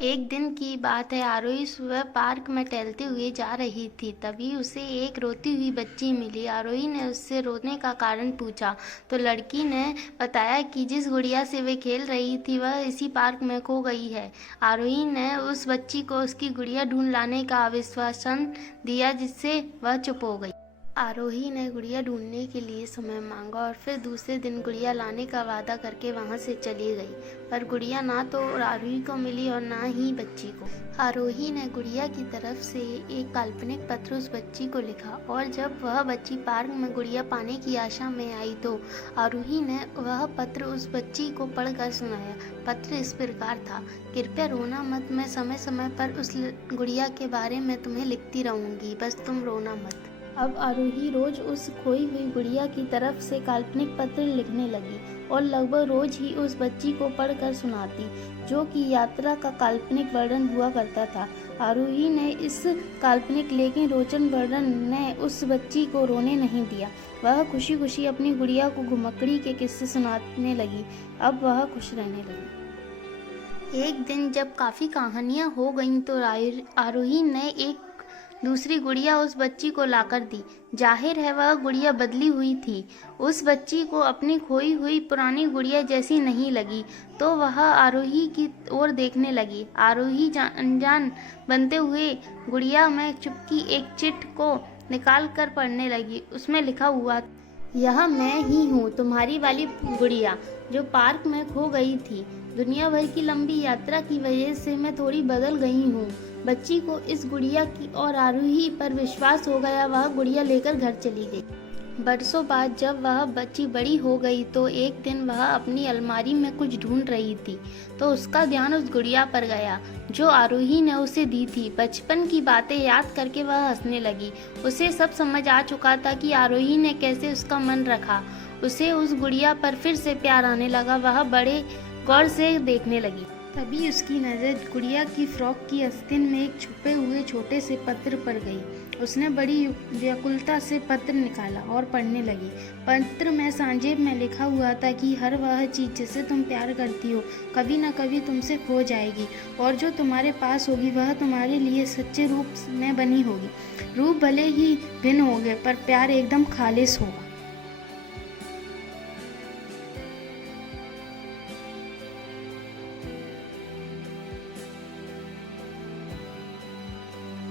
एक दिन की बात है। आरोही सुबह पार्क में टहलते हुए जा रही थी। तभी उसे एक रोती हुई बच्ची मिली। आरोही ने उससे रोने का कारण पूछा तो लड़की ने बताया कि जिस गुड़िया से वे खेल रही थी वह इसी पार्क में खो गई है। आरोही ने उस बच्ची को उसकी गुड़िया ढूंढ लाने का आश्वासन दिया, जिससे वह चुप हो गई। आरोही ने गुड़िया ढूंढने के लिए समय मांगा और फिर दूसरे दिन गुड़िया लाने का वादा करके वहां से चली गई। पर गुड़िया ना तो आरोही को मिली और ना ही बच्ची को। आरोही ने गुड़िया की तरफ से एक काल्पनिक पत्र उस बच्ची को लिखा और जब वह बच्ची पार्क में गुड़िया पाने की आशा में आई तो आरोही ने वह पत्र उस बच्ची को पढ़कर सुनाया। पत्र इस प्रकार था, कृपया रोना मत, मैं समय समय पर उस गुड़िया के बारे में तुम्हें लिखती रहूंगी, बस तुम रोना मत। अब आरोही रोज उस खोई हुई गुड़िया की तरफ से काल्पनिक पत्र लिखने लगी और लगभग रोज ही उस बच्ची को पढ़कर सुनाती, जो कि यात्रा का काल्पनिक वर्णन हुआ करता था। आरोही ने इस काल्पनिक लेकिन रोचक वर्णन ने उस बच्ची को रोने नहीं दिया। वह खुशी खुशी अपनी गुड़िया को घुमक्कड़ी के किस्से सुनाने लगी। अब वह खुश रहने लगी। एक दिन जब काफी कहानियां हो गईं तो आरोही ने एक दूसरी गुड़िया उस बच्ची को लाकर दी। जाहिर है वह गुड़िया बदली हुई थी। उस बच्ची को अपनी खोई हुई पुरानी गुड़िया जैसी नहीं लगी तो वह आरोही की ओर देखने लगी। आरोही अनजान बनते हुए गुड़िया में चुपकी एक चिट को निकाल कर पढ़ने लगी। उसमें लिखा हुआ, यह मैं ही हूँ, तुम्हारी वाली गुड़िया जो पार्क में खो गई थी। दुनिया भर की लंबी यात्रा की वजह से मैं थोड़ी बदल गई हूँ। बच्ची को इस गुड़िया की और आरोही पर विश्वास हो गया। वह गुड़िया लेकर घर चली गई। बरसों बाद जब वह बच्ची बड़ी हो गई तो एक दिन वह अपनी अलमारी में कुछ ढूंढ रही थी तो उसका ध्यान उस गुड़िया पर गया जो आरोही ने उसे दी थी। बचपन की बातें याद करके वह हंसने लगी। उसे सब समझ आ चुका था कि आरोही ने कैसे उसका मन रखा। उसे उस गुड़िया पर फिर से प्यार आने लगा। वह बड़े गौर से देखने लगी। तभी उसकी नज़र गुड़िया की फ्रॉक की आस्तीन में एक छुपे हुए छोटे से पत्र पर गई। उसने बड़ी व्याकुलता से पत्र निकाला और पढ़ने लगी। पत्र में संक्षेप में लिखा हुआ था कि हर वह चीज़ जिसे तुम प्यार करती हो कभी न कभी तुमसे खो जाएगी और जो तुम्हारे पास होगी वह तुम्हारे लिए सच्चे रूप में बनी होगी। रूप भले ही भिन्न होंगे पर प्यार एकदम खालिश होगा।